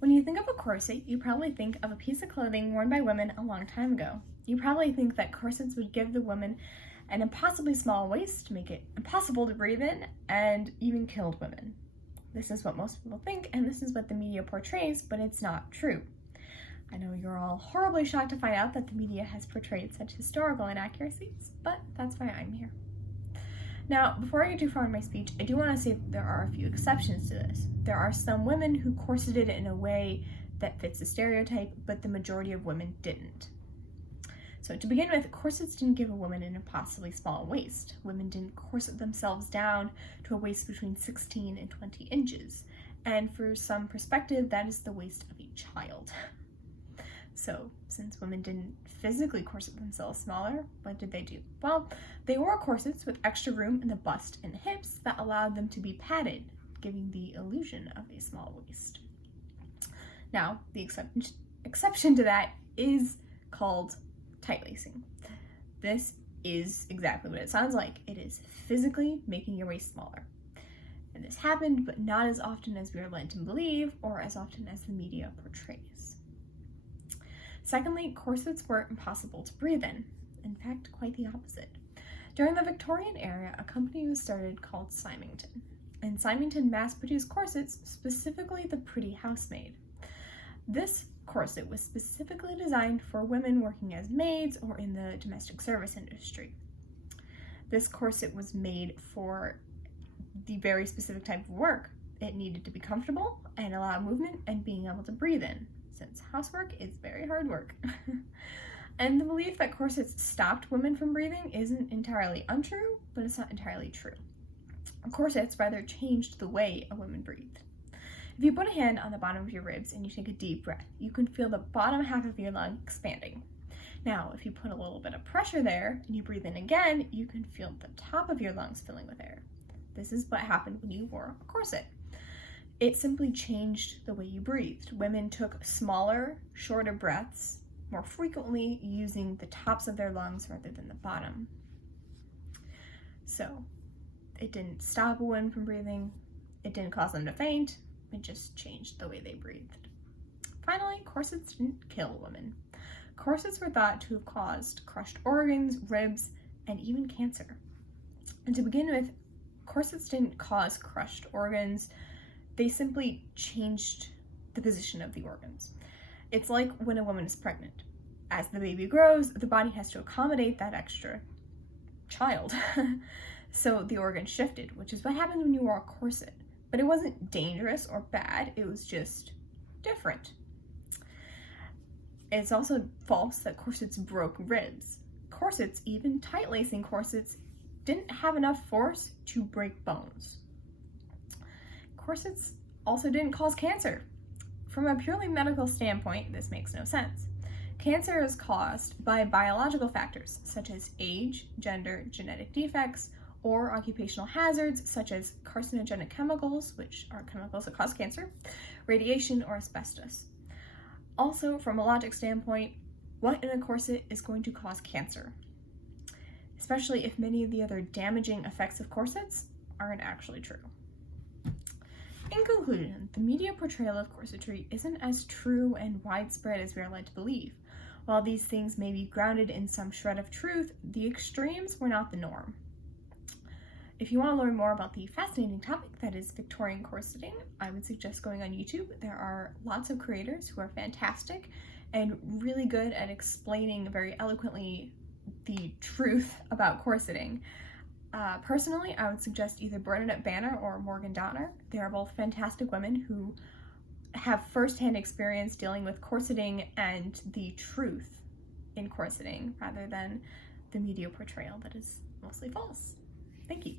When you think of a corset, you probably think of a piece of clothing worn by women a long time ago. You probably think that corsets would give the woman an impossibly small waist, make it impossible to breathe in, and even killed women. This is what most people think, and this is what the media portrays, but it's not true. I know you're all horribly shocked to find out that the media has portrayed such historical inaccuracies, but that's why I'm here. Now, before I get too far in my speech, I do want to say that there are a few exceptions to this. There are some women who corseted in a way that fits the stereotype, but the majority of women didn't. So to begin with, corsets didn't give a woman an impossibly small waist. Women didn't corset themselves down to a waist between 16 and 20 inches. And for some perspective, that is the waist of a child. So since women didn't physically corset themselves smaller, what did they do? Well, they wore corsets with extra room in the bust and hips that allowed them to be padded, giving the illusion of a small waist. Now, the exception to that is called tight lacing. This is exactly what it sounds like. It is physically making your waist smaller. And this happened, but not as often as we are led to believe or as often as the media portrays. Secondly, corsets were impossible to breathe in. In fact, quite the opposite. During the Victorian era, a company was started called Symington. And Symington mass-produced corsets, specifically the Pretty Housemaid. This corset was specifically designed for women working as maids or in the domestic service industry. This corset was made for the very specific type of work. It needed to be comfortable and allow movement and being able to breathe in, since housework is very hard work. And the belief that corsets stopped women from breathing isn't entirely untrue, but it's not entirely true. Corsets rather changed the way a woman breathed. If you put a hand on the bottom of your ribs and you take a deep breath, you can feel the bottom half of your lung expanding. Now, if you put a little bit of pressure there and you breathe in again, you can feel the top of your lungs filling with air. This is what happened when you wore a corset. It simply changed the way you breathed. Women took smaller, shorter breaths more frequently using the tops of their lungs rather than the bottom. So it didn't stop a woman from breathing, it didn't cause them to faint, it just changed the way they breathed. Finally, corsets didn't kill women. Corsets were thought to have caused crushed organs, ribs, and even cancer. And to begin with, corsets didn't cause crushed organs, they simply changed the position of the organs. It's like when a woman is pregnant. As the baby grows, the body has to accommodate that extra child. So the organ shifted, which is what happens when you wore a corset. But it wasn't dangerous or bad, it was just different. It's also false that corsets broke ribs. Corsets, even tight lacing corsets, didn't have enough force to break bones. Corsets also didn't cause cancer. From a purely medical standpoint, this makes no sense. Cancer is caused by biological factors such as age, gender, genetic defects, or occupational hazards such as carcinogenic chemicals, which are chemicals that cause cancer, radiation, or asbestos. Also, from a logic standpoint, what in a corset is going to cause cancer? Especially if many of the other damaging effects of corsets aren't actually true. In conclusion, the media portrayal of corsetry isn't as true and widespread as we are led to believe. While these things may be grounded in some shred of truth, the extremes were not the norm. If you want to learn more about the fascinating topic that is Victorian corseting, I would suggest going on YouTube. There are lots of creators who are fantastic and really good at explaining very eloquently the truth about corseting. Personally, I would suggest either Bernadette Banner or Morgan Donner. They are both fantastic women who have firsthand experience dealing with corseting and the truth in corseting rather than the media portrayal that is mostly false. Thank you.